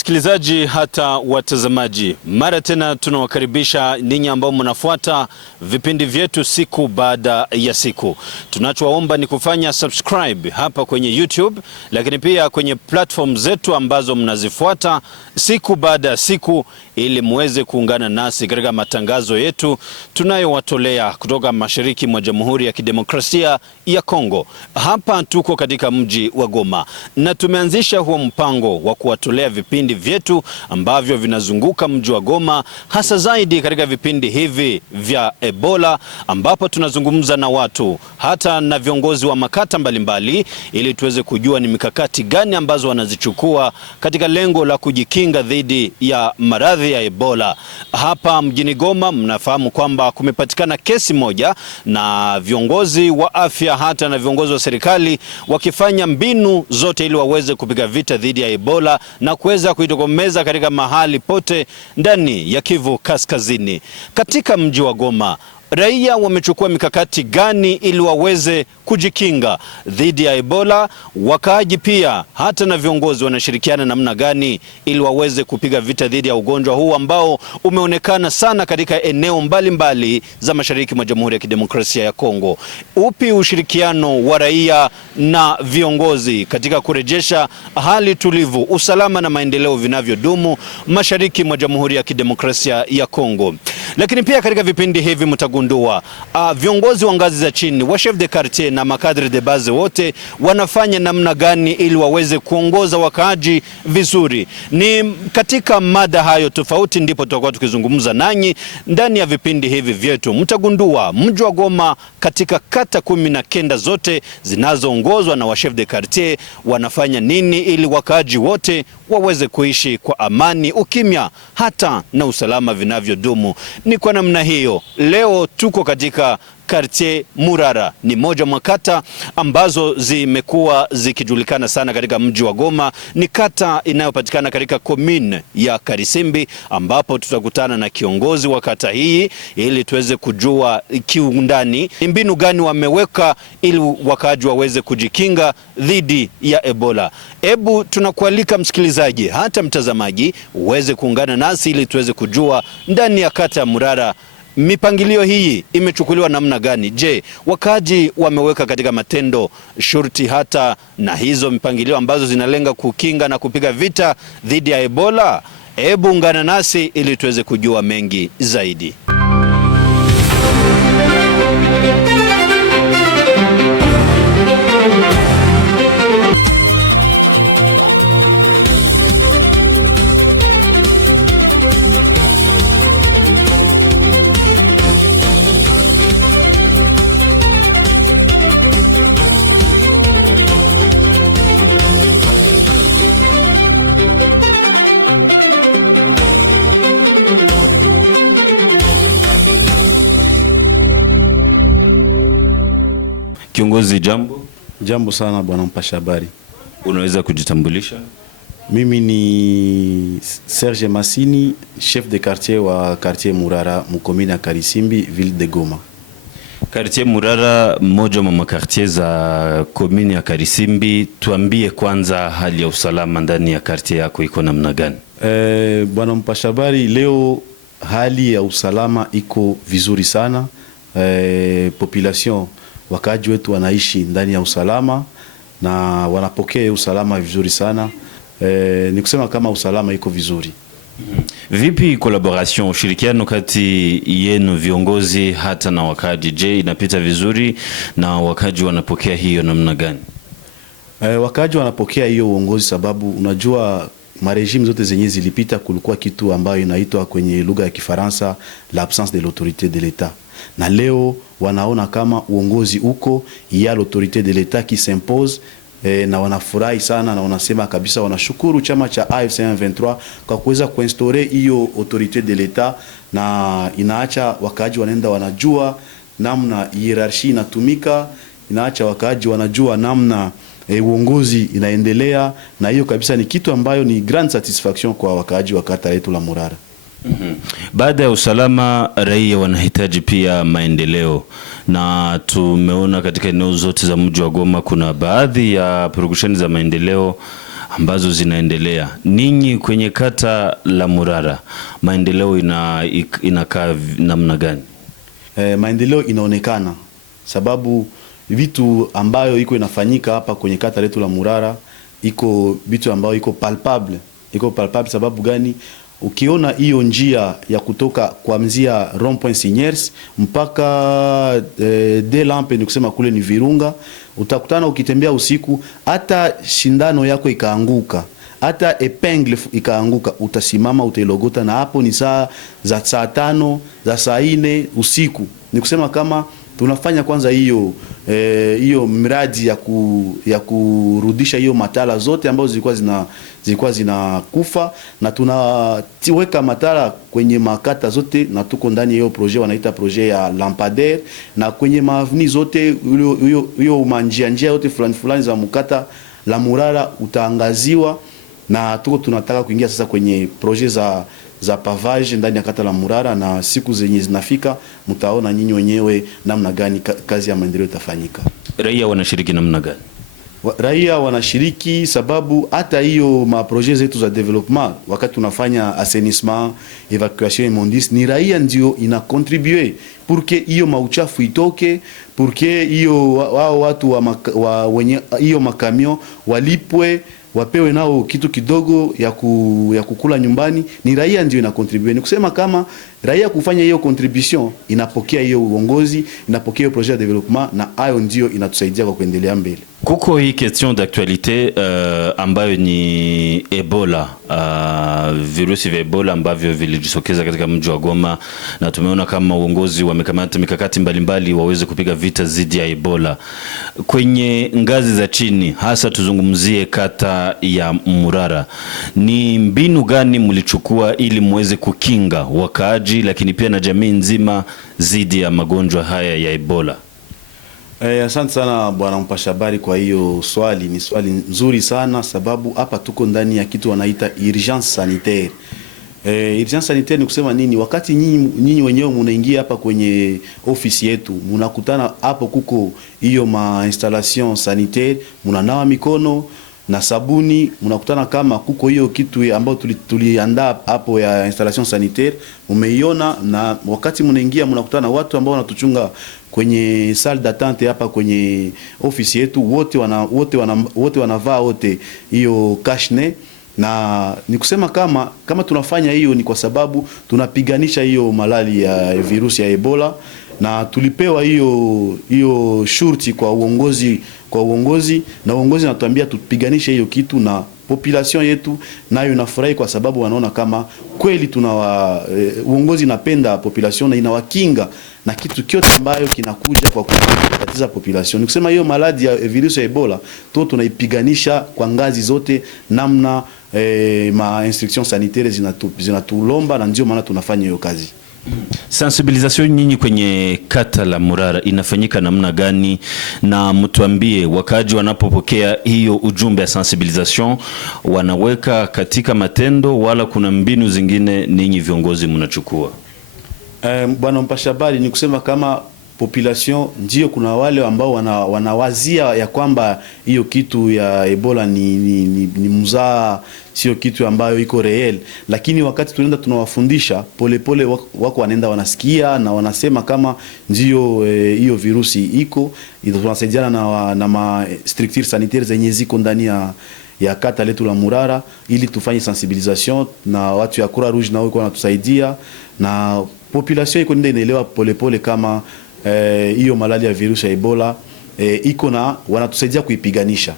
Wasikilizaji hata watazamaji, mara tena tunawakaribisha ninyi ambao mnafuata vipindi vyetu siku baada ya siku. Tunachowaomba ni kufanya subscribe hapa kwenye YouTube, lakini pia kwenye platform zetu ambazo mnazifuata siku baada ya siku, ili muweze kuungana nasi katika matangazo yetu tunayowatolea kutoka mashariki mwa Jamhuri ya Kidemokrasia ya Kongo. Hapa tuko katika mji wa Goma na tumeanzisha huo mpango wa kuwatolea vipindi vyetu ambavyo vinazunguka mji wa Goma, hasa zaidi katika vipindi hivi vya Ebola, ambapo tunazungumza na watu hata na viongozi wa makata mbalimbali ili tuweze kujua ni mikakati gani ambazo wanazichukua katika lengo la kujikinga dhidi ya maradhi ya Ebola. Hapa mjini Goma mnafahamu kwamba kumepatikana kesi moja, na viongozi wa afya hata na viongozi wa serikali wakifanya mbinu zote ili waweze kupiga vita dhidi ya Ebola na kuweza kuitokomeza katika mahali pote ndani ya Kivu Kaskazini. Katika mji wa Goma, raia wamechukua mikakati gani ili waweze kujikinga dhidi ya Ebola? Wakaaji pia hata na viongozi wanashirikiana namna gani ili waweze kupiga vita dhidi ya ugonjwa huu ambao umeonekana sana katika eneo mbalimbali za mashariki mwa Jamhuri ya Kidemokrasia ya Kongo? Upi ushirikiano wa raia na viongozi katika kurejesha hali tulivu, usalama na maendeleo vinavyodumu mashariki mwa Jamhuri ya Kidemokrasia ya Kongo? Lakini pia katika vipindi hivi mtagundua viongozi wa ngazi za chini, wa chef de quartier na makadre de base wote wanafanya namna gani ili waweze kuongoza wakaaji vizuri. Ni katika mada hayo tofauti ndipo tutakuwa tukizungumza nanyi ndani ya vipindi hivi vyetu. Mtagundua mji wa Goma katika kata 19 zote zinazoongozwa na wa chef de quartier wanafanya nini ili wakaaji wote waweze kuishi kwa amani, ukimya hata na usalama vinavyodumu. Ni kwa namna hiyo leo tuko katika Quartier Murara. Ni moja mwa kata ambazo zimekuwa zikijulikana sana katika mji wa Goma. Ni kata inayopatikana katika commune ya Karisimbi, ambapo tutakutana na kiongozi wa kata hii ili tuweze kujua kiundani mbinu gani wameweka ili wakaaji waweze kujikinga dhidi ya Ebola. Ebu tunakualika msikilizaji hata mtazamaji uweze kuungana nasi ili tuweze kujua ndani ya kata ya Murara mipangilio hii imechukuliwa namna gani. Je, wakaaji wameweka katika matendo shurti hata na hizo mipangilio ambazo zinalenga kukinga na kupiga vita dhidi ya Ebola? Hebu ungana nasi ili tuweze kujua mengi zaidi. Kiongozi, jambo. Jambo sana bwana mpasha habari. Unaweza kujitambulisha? Mimi ni Serge Masini, chef de quartier wa quartier Murara, mkomini ya Karisimbi, ville de Goma. Quartier Murara, mmoja wa makartier za komini ya Karisimbi. Tuambie kwanza hali ya usalama ndani ya quartier yako iko namna gani? Bwana mpasha habari, leo hali ya usalama iko vizuri sana. Population, wakaaji wetu wanaishi ndani ya usalama na wanapokea usalama vizuri sana. Ni kusema kama usalama iko vizuri. Vipi collaboration, ushirikiano kati yenu viongozi hata na wakaaji? Je, inapita vizuri na wakaaji wanapokea hiyo namna gani? Wakaaji wanapokea hiyo uongozi, sababu unajua marejime zote zenye zilipita kulikuwa kitu ambayo inaitwa kwenye lugha ya Kifaransa l'absence de l'autorité de l'État. Na leo wanaona kama uongozi uko ya l'autorité de l'État qui s'impose, na wanafurahi sana na wanasema kabisa wanashukuru chama cha AFC M23 kwa kuweza kuinstaurer hiyo autorité de l'État, na inaacha wakaaji wanaenda wanajua namna hierarchie inatumika, inaacha wakaaji wanajua namna uongozi inaendelea, na hiyo kabisa ni kitu ambayo ni grand satisfaction kwa wakaaji wa kata yetu la Murara. Baada ya usalama, raia wanahitaji pia maendeleo, na tumeona katika eneo zote za mji wa Goma kuna baadhi ya purukushani za maendeleo ambazo zinaendelea. Ninyi kwenye kata la Murara, maendeleo inakaa namna gani? Maendeleo inaonekana sababu vitu ambayo iko inafanyika hapa kwenye kata letu la Murara iko vitu ambayo iko palpable. Iko palpable sababu gani? Ukiona hiyo njia ya kutoka kuanzia Rond-Point Signers mpaka de lampe, ni kusema kule ni Virunga, utakutana ukitembea usiku, hata shindano yako ikaanguka, hata epengle ikaanguka, utasimama utailogota, na hapo ni saa za saa 5 za saa 4 usiku. Ni kusema kama tunafanya kwanza hiyo mradi ya kurudisha hiyo matala zote ambazo zilikuwa zinakufa, na tunaweka matala kwenye makata zote, na tuko ndani hiyo projet wanaita projet ya lampadaire, na kwenye maavni zote hiyo manjia yote fulani za mkata la Murara utaangaziwa, na tuko tunataka kuingia sasa kwenye projet za pavage ndani ya kata la Murara, na siku zenye zinafika mtaona nyinyi wenyewe namna gani kazi ya maendeleo itafanyika. Raia wanashiriki namna gani? Raia wanashiriki sababu hata hiyo ma projet zetu za development, wakati tunafanya assainissement, evacuation immondice, ni raia ndio ina contribuer pour que hiyo mauchafu itoke, pour que hiyo wao watu wenye hiyo makamio walipwe, wapewe nao kitu kidogo ya kukula nyumbani. Ni raia ndio ina contribute. Ni kusema kama raia kufanya hiyo contribution, inapokea hiyo uongozi, inapokea hiyo projet de development, na hayo ndio inatusaidia kwa kuendelea mbele. Kuko hii question d'actualité ambayo ni Ebola, virusi vya Ebola ambavyo vilijitokeza katika mji wa Goma, na tumeona kama uongozi wamekamata mikakati mbalimbali waweze kupiga vita dhidi ya Ebola. Kwenye ngazi za chini, hasa tuzungumzie kata ya Murara, ni mbinu gani mlichukua ili muweze kukinga wakaaji lakini pia na jamii nzima dhidi ya magonjwa haya ya Ebola? Asante sana bwana mpasha habari kwa hiyo swali. Ni swali nzuri sana sababu hapa tuko ndani ya kitu wanaita urgence sanitaire. Urgence sanitaire ni kusema nini? Wakati nyinyi wenyewe mnaingia hapa kwenye ofisi yetu, mnakutana hapo kuko hiyo ma installation sanitaire, mnanawa mikono na sabuni, mnakutana kama kuko hiyo kitu ambayo tuliandaa hapo ya installation sanitaire, umeiona, na wakati mnaingia mnakutana watu ambao wanatuchunga kwenye salle d'attente hapa kwenye ofisi yetu, wote wanavaa wote hiyo cache-nez. Na ni kusema kama tunafanya hiyo ni kwa sababu tunapiganisha hiyo malali ya virusi ya Ebola, na tulipewa hiyo shurti kwa uongozi, na uongozi natuambia tupiganishe hiyo kitu, na population yetu nayo inafurahi kwa sababu wanaona kama kweli uongozi napenda population na inawakinga na kitu kyote ambayo kinakuja kwa kutatiza population. Ni kusema hiyo maladi ya virusi ya Ebola tunaipiganisha kwa ngazi zote, namna ma instruction sanitaire zinatulomba, na ndio maana tunafanya hiyo kazi. Sensibilisation nyinyi kwenye kata la Murara inafanyika namna gani? Na mtuambie wakaaji wanapopokea hiyo ujumbe ya sensibilisation wanaweka katika matendo, wala kuna mbinu zingine ninyi viongozi mnachukua? Bwana mpasha habari, ni kusema kama population ndio kuna wale ambao wanawazia ya kwamba hiyo kitu ya Ebola ni mzaa, sio kitu ambayo iko real, lakini wakati tunaenda tunawafundisha polepole, wako wanaenda wanasikia na wanasema kama ndio hiyo virusi iko, tunasaidiana na ma structures sanitaires zenye ziko ndani ya kata letu la Murara ili tufanye sensibilisation, na watu ya Croix Rouge nao wako wanatusaidia, na population iko ndio inaelewa polepole kama hiyo malali ya virusi ya Ebola iko na wanatusaidia kuipiganisha.